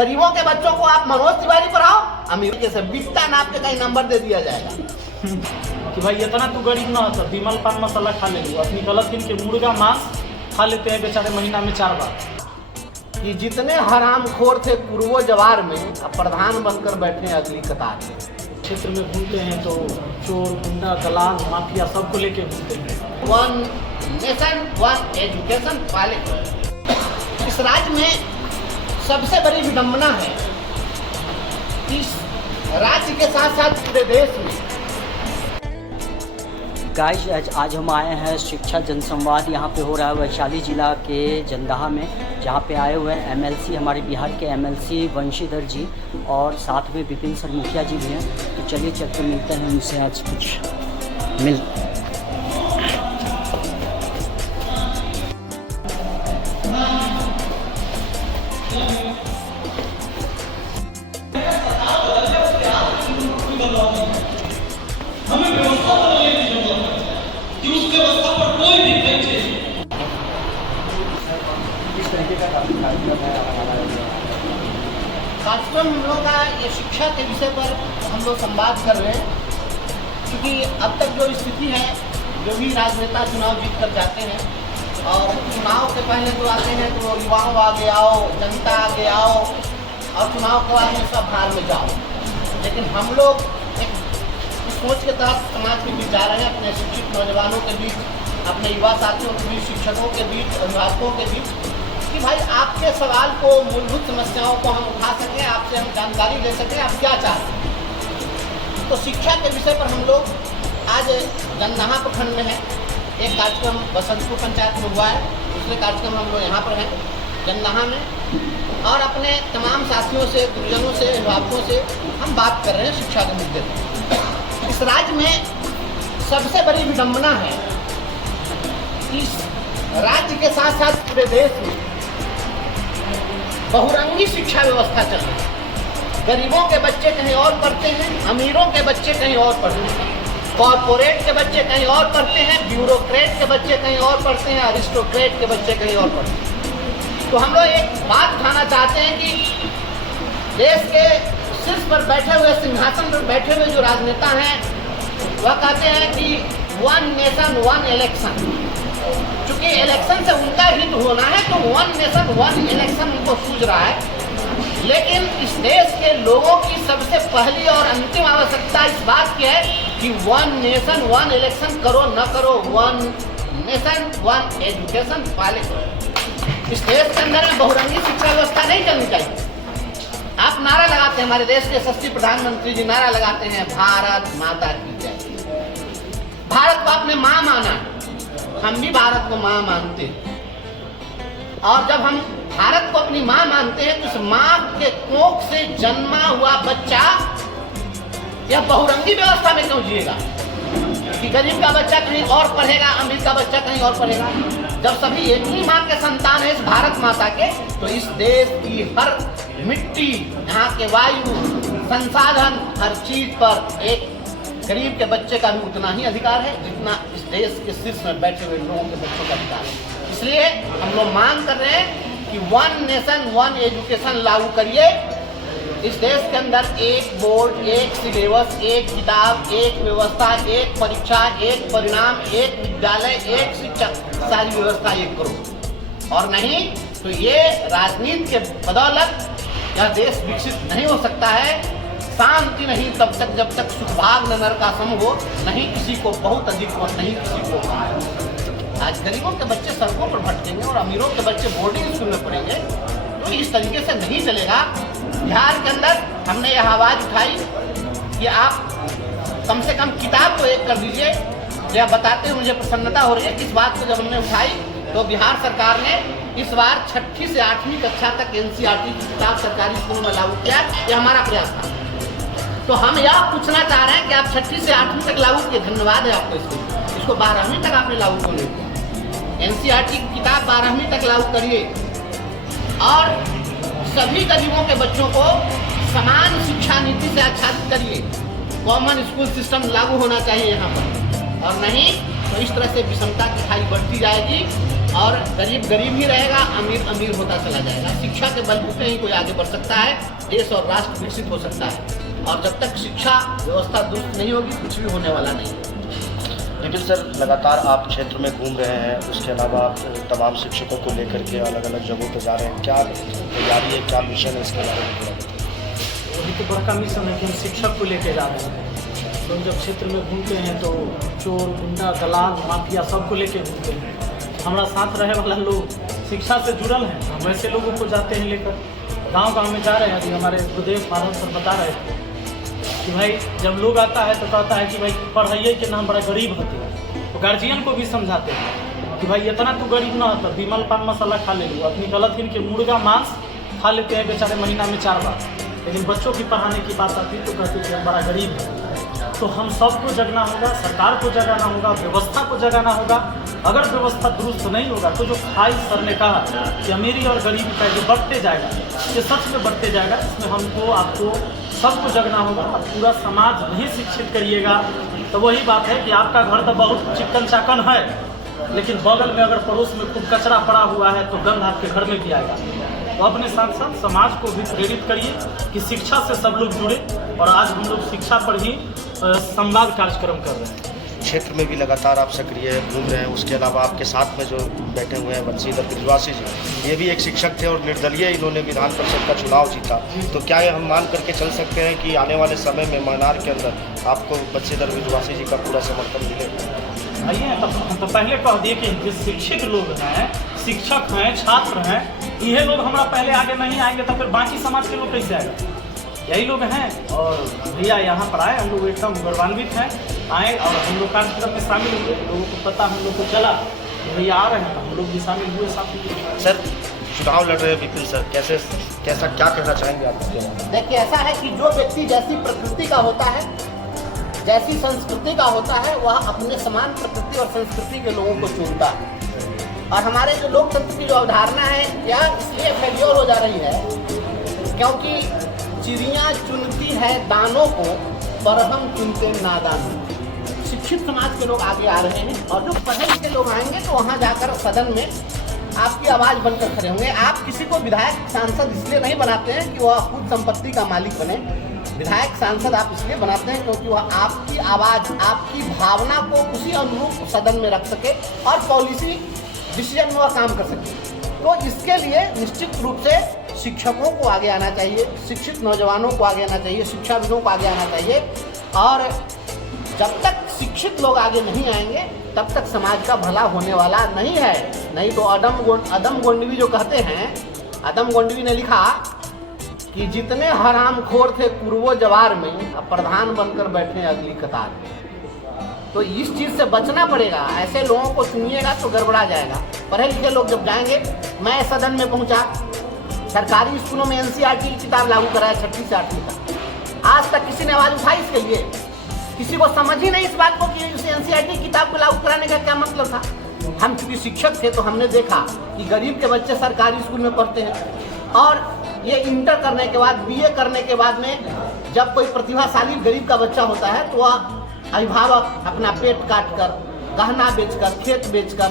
गरीबों के बच्चों को आप मनोज तिवारी पढ़ाओ, अमीर के से बिस्ता नाप के कहीं नंबर दे दिया जाएगा कि भाई इतना तू गरीब ना होता, विमल पान मसाला खा ले, अपनी गलत दिन के मुर्गा मांस खा लेते हैं बेचारे महीना में 4 बार। कि जितने हरामखोर थे पूर्वो जवार में, अब प्रधान बनकर बैठे हैं अगली कतार में। क्षेत्र में घूमते हैं तो चोर गुंडा दलाल माफिया सबको लेके घूमते हैं। One nation one education policy. इस राज्य में सबसे बड़ी विडंबना है, इस राज्य के साथ साथ पूरे देश में। गाइस, आज हम आए हैं शिक्षा जनसंवाद यहाँ पे हो रहा है वैशाली जिला के जंदाहा में, जहाँ पे आए हुए हैं एमएलसी, हमारे बिहार के एमएलसी वंशीधर जी और साथ में विपिन सर मुखिया जी भी हैं। तो चलिए चलते मिलते हैं उनसे, आज कुछ मिल कार्यक्रम हम लोग का ये शिक्षा के विषय पर हम लोग संवाद कर रहे हैं, क्योंकि अब तक जो स्थिति है, जो भी राजनेता चुनाव जीत कर जाते हैं और चुनाव के पहले जो आते हैं तो युवाओं आगे आओ, जनता आगे आओ, और चुनाव के बाद में सब हार में जाओ। लेकिन हम लोग एक सोच के तहत समाज के बीच जा रहे हैं, अपने शिक्षित नौजवानों के बीच, अपने युवा साथियों के बीच, शिक्षकों के बीच, अभिभावकों के बीच, कि भाई आपके सवाल को, मूलभूत समस्याओं को हम उठा सकें, आपसे हम जानकारी ले सकें, आप क्या चाहते हैं। तो शिक्षा के विषय पर हम लोग आज जंदाहा प्रखंड में हैं। एक कार्यक्रम बसंतपुर पंचायत में हुआ है, दूसरे कार्यक्रम हम लोग यहाँ पर हैं जंदाहा में, और अपने तमाम साथियों से, गुरुजनों से, अभिभावकों से हम बात कर रहे हैं शिक्षा के मुद्दे पर। इस राज्य में सबसे बड़ी विडंबना है, इस राज्य के साथ साथ पूरे देश में बहुरंगी शिक्षा व्यवस्था चल रही है। गरीबों के बच्चे कहीं और पढ़ते हैं, अमीरों के बच्चे कहीं और पढ़ते हैं, कॉरपोरेट के बच्चे कहीं और पढ़ते हैं, ब्यूरोक्रेट के बच्चे कहीं और पढ़ते हैं, अरिस्टोक्रेट के बच्चे कहीं और पढ़ते हैं। तो हम लोग एक बात उठाना चाहते हैं कि देश के शीर्ष पर बैठे हुए, सिंहासन पर बैठे हुए जो राजनेता हैं, वह कहते हैं कि वन नेशन वन इलेक्शन। चूंकि इलेक्शन से उनका हित होना है तो वन नेशन वन इलेक्शन उनको सूझ रहा है, लेकिन इस देश के लोगों की सबसे पहली और अंतिम आवश्यकता इस बात की है कि वन नेशन वन इलेक्शन करो न करो, one nation one education policy. इस देश के अंदर में बहुरंगी शिक्षा व्यवस्था नहीं चलनी चाहिए। आप नारा लगाते हैं, हमारे देश के यशस्वी प्रधानमंत्री जी नारा लगाते हैं, भारत माता की जय। भारत को आपने माँ माना, हम भी भारत को माँ मानते हैं, और जब हम भारत को अपनी माँ मानते हैं तो उस माँ के कोख से जन्मा हुआ बच्चा यह बहुरंगी व्यवस्था में क्यों जिएगा कि गरीब का बच्चा कहीं और पढ़ेगा, अमीर का बच्चा कहीं और पढ़ेगा। जब सभी एक ही माँ के संतान है इस भारत माता के, तो इस देश की हर मिट्टी, यहाँ के वायु, संसाधन, हर चीज पर एक गरीब के बच्चे का भी उतना ही अधिकार है जितना इस देश के शीर्ष में बैठे हुए लोगों के बच्चों का अधिकार है। इसलिए हम लोग मांग कर रहे हैं कि वन नेशन वन एजुकेशन लागू करिए। इस देश के अंदर एक बोर्ड, एक सिलेबस, एक किताब, एक व्यवस्था, एक परीक्षा, एक परिणाम, एक विद्यालय, एक शिक्षक, सारी व्यवस्था एक करो। और नहीं तो ये राजनीति के बदौलत यह देश विकसित नहीं हो सकता है। शांति नहीं तब तक जब तक सुखभाग न नरकासम हो, नहीं किसी को बहुत अधिक और नहीं किसी को कम। आज गरीबों के बच्चे सड़कों पर भटकेंगे और अमीरों के बच्चे बोर्डिंग स्कूल में पढ़ेंगे, तो इस तरीके से नहीं चलेगा। बिहार के अंदर हमने यह आवाज़ उठाई कि आप कम से कम किताब को एक कर दीजिए। यह बताते हुए मुझे प्रसन्नता हो रही है कि इस बात को जब हमने उठाई तो बिहार सरकार ने इस बार 6ठी से 8वीं कक्षा तक एनसीईआरटी की किताब सरकारी स्कूलों में लागू किया। यह हमारा प्रयास था। तो हम यह पूछना चाह रहे हैं कि आप 6ठी से 8वीं तक लागू किए, धन्यवाद है आपको। इसको 12वीं तक आपने लागू क्यों नहीं किया? एनसीईआरटी की किताब 12वीं तक लागू करिए और सभी गरीबों के बच्चों को समान शिक्षा नीति से आच्छादित करिए। कॉमन स्कूल सिस्टम लागू होना चाहिए यहाँ पर, और नहीं तो इस तरह से विषमता की खाई बढ़ती जाएगी और गरीब गरीब ही रहेगा, अमीर अमीर होता चला जाएगा। शिक्षा के बलबूते ही कोई आगे बढ़ सकता है, देश और राष्ट्र विकसित हो सकता है। और जब तक शिक्षा व्यवस्था दुरुस्त नहीं होगी, कुछ भी होने वाला नहीं है। लेकिन सर, लगातार आप क्षेत्र में घूम रहे हैं, उसके अलावा आप तमाम शिक्षकों को लेकर के अलग अलग जगहों पर जा रहे हैं, क्या तैयारी है, क्या मिशन है, इसके बारे में थोड़ा बताइए। वही तो बड़ा मिशन है कि हम शिक्षक को लेकर जा रहे हैं। लोग जब क्षेत्र में घूमते हैं तो चोर, गुंडा, दलाल, माफिया सबको लेकर घूमते हैं। हमारा साथ रहे वाला लोग शिक्षा से जुड़ल हैं, हम वैसे लोगों को जाते हैं लेकर। गांव में जा रहे हैं। अभी हमारे गुरुदेव माधव सर बता रहे थे कि भाई जब लोग आता है तो कहता है कि भाई पढ़ाइए के नाम बड़ा गरीब होते हैं, तो गार्जियन को भी समझाते हैं कि भाई इतना तो गरीब ना होता, विमल पान मसाला खा ले लो। अपनी गलत ही कि मुर्गा मांस खा लेते हैं बेचारे महीना में 4 बार, लेकिन बच्चों की पढ़ाने की बात आती तो कहते थे हम बड़ा गरीब है। तो हम सबको जगना होगा, सरकार को जगाना होगा, व्यवस्था को जगाना होगा। अगर व्यवस्था दुरुस्त नहीं होगा तो जो खाई सर ने कहा कि अमीरी और गरीबी का जो बढ़ते जाएगा, ये सच में बढ़ते जाएगा। इसमें हमको, आपको, सबको जगना होगा। अब पूरा समाज नहीं शिक्षित करिएगा तो वही बात है कि आपका घर तो बहुत चिकन चाकन है, लेकिन बगल में अगर पड़ोस में खूब कचरा पड़ा हुआ है तो गंध आपके घर में भी आएगा। तो अपने साथ साथ समाज को भी प्रेरित करिए कि शिक्षा से सब लोग जुड़े। और आज हम लोग शिक्षा पर ही संवाद कार्यक्रम कर रहे हैं। क्षेत्र में भी लगातार आप सक्रिय घूम रहे हैं, उसके अलावा आपके साथ में जो बैठे हुए हैं बंशीधर ब्रिजवासी जी, ये भी एक शिक्षक थे और निर्दलीय इन्होंने विधान परिषद का चुनाव जीता। तो क्या ये हम मान करके चल सकते हैं कि आने वाले समय में मनार के अंदर आपको बंशीधर ब्रिजवासी जी का पूरा समर्थन मिलेगा? आइए, तब तो पहले कह दिए कि जो शिक्षित लोग हैं, शिक्षक हैं, छात्र हैं, ये लोग हमारा पहले आगे नहीं आएंगे तो फिर बाकी समाज के लोग कैसे आएगा? यही लोग हैं। और भैया यहाँ पर आए, हम लोग एकदम गौरवान्वित हैं, आए और हम लोग कार्यक्रम में शामिल हुए। लोगों को पता हम लोग को चला कि भैया आ रहे हैं तो हम लोग भी शामिल हुए साथ में। सर, चुनाव लड़ रहे हैं विपिन सर, कैसा क्या कहना चाहेंगे आप इसके बारे में? देखिए, ऐसा है कि जो व्यक्ति जैसी प्रकृति का होता है, जैसी संस्कृति का होता है, वह अपने समान प्रकृति और संस्कृति के लोगों को चुनता है। और हमारे जो लोकतंत्र की जो अवधारणा है, क्या इसलिए फेल्योर हो जा रही है क्योंकि चिड़ियाँ चुनती है दानों को, पर हम चुनते नादानों। शिक्षित समाज के लोग आगे आ रहे हैं और जो पढ़े लिखे लोग आएंगे तो वहाँ जाकर सदन में आपकी आवाज़ बनकर खड़े होंगे। आप किसी को विधायक सांसद इसलिए नहीं बनाते हैं कि वह खुद संपत्ति का मालिक बने। विधायक सांसद आप इसलिए बनाते हैं क्योंकि वह आपकी आवाज़, आपकी भावना को उसी अनुरूप सदन में रख सके और पॉलिसी डिसीजन में वह काम कर सके। तो इसके लिए निश्चित रूप से शिक्षकों को आगे आना चाहिए, शिक्षित नौजवानों को आगे आना चाहिए, शिक्षाविदों को आगे आना चाहिए। और जब तक शिक्षित लोग आगे नहीं आएंगे तब तक समाज का भला होने वाला नहीं है। नहीं तो अदम गोंडवी जो कहते हैं, अदम गोंडवी ने लिखा कि जितने हरामखोर थे पूर्वो जवार में, अब प्रधान बनकर बैठे अगली कतार में। तो इस चीज़ से बचना पड़ेगा। ऐसे लोगों को सुनिएगा तो गड़बड़ा जाएगा। पढ़े लिखे लोग जब जाएंगे, मैं सदन में पहुंचा, सरकारी स्कूलों में NCERT की किताब लागू कराया 6वीं से 8वीं तक। आज तक किसी ने आवाज़ उठाई इसके लिए? किसी को समझ ही नहीं इस बात को कि उस NCERT की किताब को लागू कराने का क्या मतलब था। हम चूँकि शिक्षक थे तो हमने देखा कि गरीब के बच्चे सरकारी स्कूल में पढ़ते हैं और ये इंटर करने के बाद, BA करने के बाद में जब कोई प्रतिभाशाली गरीब का बच्चा होता है तो वह अभिभावक अपना पेट काट कर, गहना बेचकर, खेत बेचकर,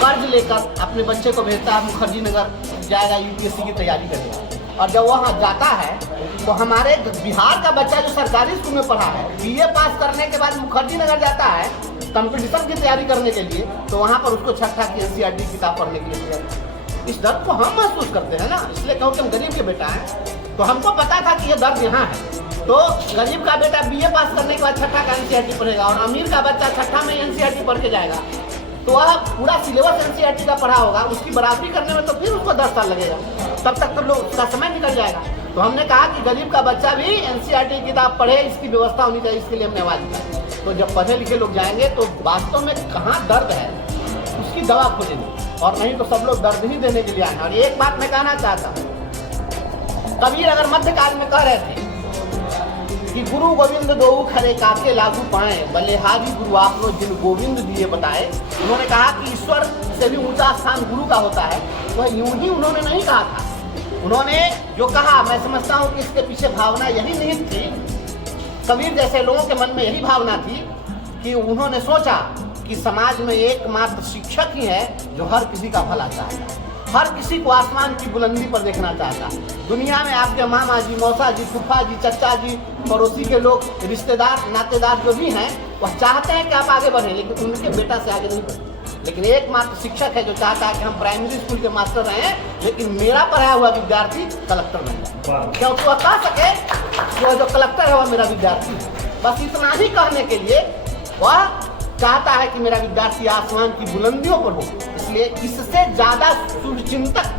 कर्ज लेकर अपने बच्चे को भेजता है मुखर्जी नगर, जाएगा UPSC की तैयारी करेगा। और जब वहाँ जाता है तो हमारे बिहार का बच्चा जो सरकारी स्कूल में पढ़ा है, BA पास करने के बाद मुखर्जी नगर जाता है कंपटीशन की तैयारी करने के लिए, तो वहाँ पर उसको 6ठी की NCERT किताब पढ़ने के लिए दिया। इस दर्द को हम महसूस करते हैं ना, इसलिए क्योंकि हम गरीब के बेटा हैं तो हमको पता था कि ये दर्द यहाँ है। तो गरीब का बेटा BA पास करने के बाद 6ठा का NCERT पढ़ेगा और अमीर का बच्चा 6ठा में NCERT पढ़ के जाएगा, तो वह पूरा सिलेबस NCERT का पढ़ा होगा, उसकी बराबरी करने में तो फिर उसको 10 साल लगेगा, तब तक तो लोग उसका समय निकल जाएगा। तो हमने कहा कि गरीब का बच्चा भी NCERT की किताब पढ़े, इसकी व्यवस्था होनी चाहिए, इसके लिए हमने आवाज़ दी। तो जब पढ़े लिखे लोग जाएंगे तो वास्तव में कहाँ दर्द है उसकी दवा खोजेंगे, और नहीं तो सब लोग दर्द ही देने के लिए आए। और एक बात मैं कहना चाहता हूँ, कबीर अगर मध्यकाल में कह रहे थे कि गुरु गोविंद दो खरे काके लागू पाए, बलिहारी गुरु आप लोग जिन गोविंद दिए बताए। उन्होंने कहा कि ईश्वर से भी ऊंचा स्थान गुरु का होता है, वह यूं ही उन्होंने नहीं कहा था। उन्होंने जो कहा, मैं समझता हूँ कि इसके पीछे भावना यही निहित थी, कबीर जैसे लोगों के मन में यही भावना थी कि उन्होंने सोचा कि समाज में एकमात्र शिक्षक ही है जो हर किसी का भला चाहता है, हर किसी को आसमान की बुलंदी पर देखना चाहता है। दुनिया में आपके मामा जी, मौसा जी, फूफा जी, चचा जी, पड़ोसी के लोग, रिश्तेदार, नातेदार जो भी हैं, वह चाहते हैं कि आप आगे बढ़ें, लेकिन उनके बेटा से आगे नहीं बढ़े। लेकिन एकमात्र शिक्षक है जो चाहता है कि हम प्राइमरी स्कूल के मास्टर रहें, लेकिन मेरा पढ़ाया हुआ विद्यार्थी कलेक्टर बन जाए, क्योंकि वह कह सके कि वह जो कलेक्टर है वह मेरा विद्यार्थी है। बस इतना ही कहने के लिए वह चाहता है कि मेरा विद्यार्थी आसमान की बुलंदियों पर हो। इसलिए इससे ज्यादा शुभचिंतक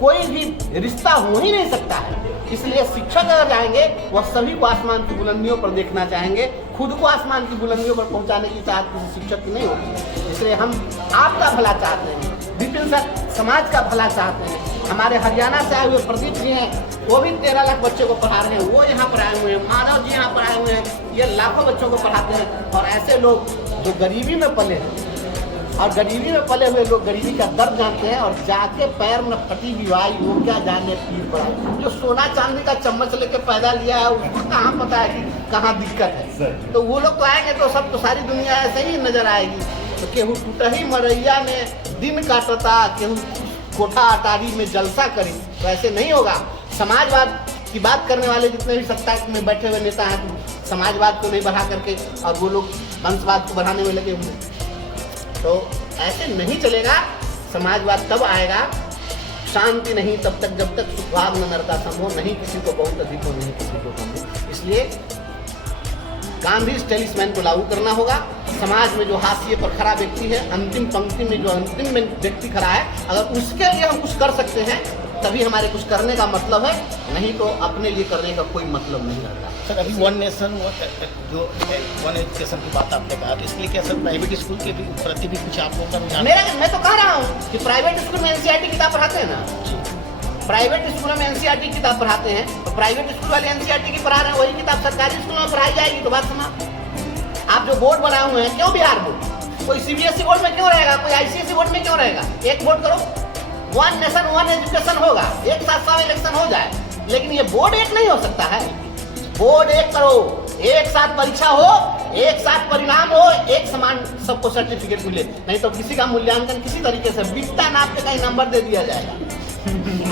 कोई भी रिश्ता हो ही नहीं सकता है। इसलिए शिक्षक अगर जाएंगे वह सभी को आसमान की बुलंदियों पर देखना चाहेंगे, खुद को आसमान की बुलंदियों पर पहुंचाने की चाहत किसी शिक्षक की नहीं होगी। इसलिए हम आपका भला चाहते हैं, विपिन सर समाज का भला चाहते हैं। हमारे हरियाणा से आए हुए प्रदीप जी हैं, वो भी 13 लाख बच्चे को पढ़ा रहे हैं, वो यहाँ पर आए हुए हैं, माधव जी यहाँ पर आए हुए हैं, ये लाखों बच्चों को पढ़ाते हैं। और ऐसे लोग जो गरीबी में पले हैं, और गरीबी में पले हुए लोग गरीबी का दर्द जानते हैं, और जाके पैर में फटी बीवाई वो क्या जाने पीर पड़ा। जो सोना चांदी का चम्मच लेके पैदा लिया है उसको कहाँ पता है कि कहाँ दिक्कत है। तो वो लोग तो आएंगे तो सब तो सारी दुनिया ऐसे ही नजर आएगी। तो केहू टूटही मरैया में दिन काटता, केहू कोठा अटारी में जलसा करी, तो ऐसे नहीं होगा। समाजवाद की बात करने वाले जितने भी सत्ता में बैठे हुए नेता हैं, समाजवाद को नहीं बढ़ा करके और वो लोग वंशवाद को बढ़ाने में लगे हुए, तो ऐसे नहीं चलेगा। समाजवाद तब आएगा, शांति नहीं तब तक जब तक सुखभाग न नरका संभव, नहीं किसी को बहुत अधिक हो, नहीं किसी को कम हो। इसलिए गांधी स्टेलिसमैन को लागू करना होगा। समाज में जो हाशिए पर खड़ा व्यक्ति है, अंतिम पंक्ति में जो अंतिम में व्यक्ति खड़ा है, अगर उसके लिए हम कुछ कर सकते हैं तभी हमारे कुछ करने का मतलब है, नहीं तो अपने लिए करने का कोई मतलब नहीं रहता। सर अभी वन नेशन जो वन एजुकेशन की बात आपने कहा, तो इसके लिए क्या सर प्राइवेट स्कूल के भी प्रति भी कुछ आप लोगों का रुझान? मैं तो कह रहा हूँ कि प्राइवेट स्कूल में एनसीईआरटी किताब पढ़ाते हैं ना, प्राइवेट स्कूलों में एनसीईआरटी किताब पढ़ाते हैं, तो प्राइवेट स्कूल वाले एनसीईआरटी की पढ़ा रहे हैं, वही किताब सरकारी स्कूलों में पढ़ाई जाएगी। तो बात सुना, आप जो बोर्ड बनाए हुए हैं, क्यों बिहार बोर्ड, कोई सीबीएसई बोर्ड में क्यों रहेगा, कोई आईसीएसई बोर्ड में क्यों रहेगा? एक बोर्ड करो, वन नेशन वन एजुकेशन होगा, एक साथ सब इलेक्शन हो जाए। लेकिन ये बोर्ड एक नहीं हो सकता है। बोर्ड एक करो, एक साथ परीक्षा हो, एक साथ परिणाम हो, एक समान सबको सर्टिफिकेट मिले, नहीं तो किसी का मूल्यांकन किसी तरीके से बिकता नाप के कहीं नंबर दे दिया जाएगा,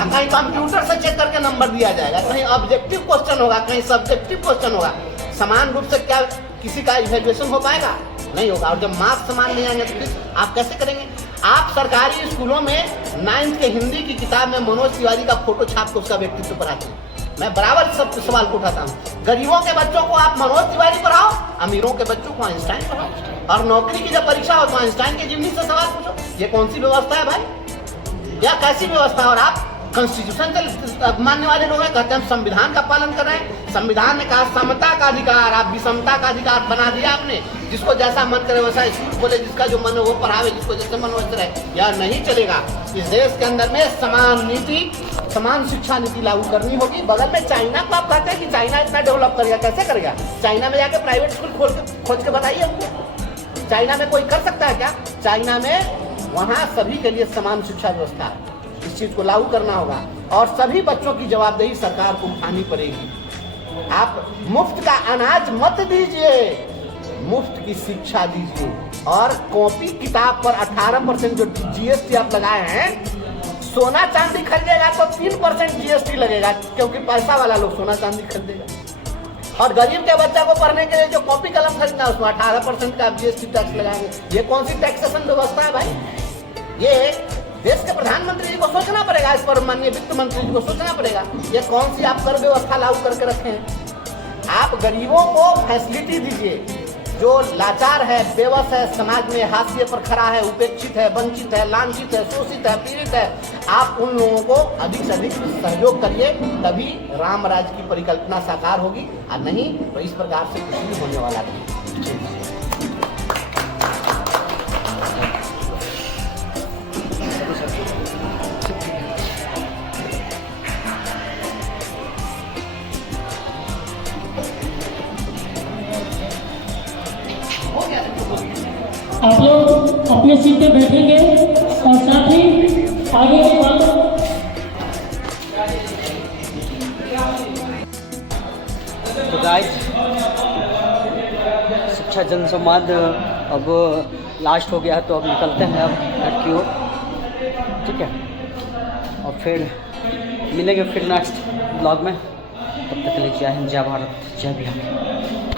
कहीं कंप्यूटर से चेक करके नंबर दिया जाएगा, कहीं ऑब्जेक्टिव क्वेश्चन होगा, कहीं सब्जेक्टिव क्वेश्चन होगा। समान रूप से क्या किसी का इवैल्यूएशन हो पाएगा? नहीं होगा। और जब मार्क्स समान नहीं आएंगे तो फिर आप कैसे करेंगे? आप सरकारी स्कूलों में 9th के हिंदी की किताब में मनोज तिवारी का फोटो छाप के उसका व्यक्तित्व पढ़ाते हैं। मैं बराबर सब सवाल को उठाता हूँ, गरीबों के बच्चों को आप मनोज तिवारी पढ़ाओ, अमीरों के बच्चों को आइंस्टाइन पढ़ाओ, और नौकरी की जब परीक्षा हो तो आइंस्टाइन के जीवनी से सवाल पूछो। ये कौन सी व्यवस्था है भाई, या कैसी व्यवस्था है? और आप कॉन्स्टिट्यूशन मानने वाले लोग हैं, कहते हैं हम संविधान का पालन कर रहे हैं। संविधान ने कहा समता का अधिकार, आप विषमता का अधिकार बना दिया आपने, जिसको जैसा मन करे वैसा स्कूल खोले, जिसका जो मन हो वो पढ़ावे, जिसको जैसे मन वैसे रहे। यह नहीं चलेगा। इस देश के अंदर में समान नीति, समान शिक्षा नीति लागू करनी होगी। बगल में चाइना को आप कहते हैं कि चाइना इतना डेवलप करेगा, कैसे करेगा? चाइना में जाके प्राइवेट स्कूल खोज के बताइए हमको, चाइना में कोई कर सकता है क्या? चाइना में वहाँ सभी के लिए समान शिक्षा व्यवस्था है। इस चीज को लागू करना होगा और सभी बच्चों की जवाबदेही सरकार को उठानी पड़ेगी। आप मुफ्त का अनाज मत दीजिए, मुफ्त की शिक्षा दीजिए। और कॉपी किताब पर 18% जो जीएसटी आप लगाए हैं, सोना चांदी खरीदेगा तो 3% जीएसटी लगेगा, क्योंकि पैसा वाला लोग सोना चांदी खरीदेगा। और गरीब के बच्चा को पढ़ने के लिए जो कॉपी कलम खरीदना है उसमें 18% का जीएसटी टैक्स लगाएंगे। ये कौन सी टैक्सेशन व्यवस्था है भाई? ये देश के प्रधानमंत्री जी को सोचना पड़ेगा, इस पर माननीय वित्त मंत्री जी को सोचना पड़ेगा, ये कौन सी आप कर व्यवस्था लागू करके रखे हैं। आप गरीबों को फैसिलिटी दीजिए, जो लाचार है, बेबस है, समाज में हाशिए पर खड़ा है, उपेक्षित है, वंचित है, लांछित है, शोषित है, पीड़ित है, आप उन लोगों को अधिक से अधिक सहयोग करिए, तभी राम राज्य की परिकल्पना साकार होगी। और नहीं तो इस प्रकार से कुछ भी होने वाला नहीं। आप लोग अपने सीट पे बैठेंगे और साथ ही आगे की बात। तो गाइस, शिक्षा जनसंवाद अब लास्ट हो गया है तो अब निकलते हैं अब घर की ओर, ठीक है। और फिर मिलेंगे फिर नेक्स्ट ब्लॉग में। तब तक के लिए जय हिंद, जय भारत, जय बिहार।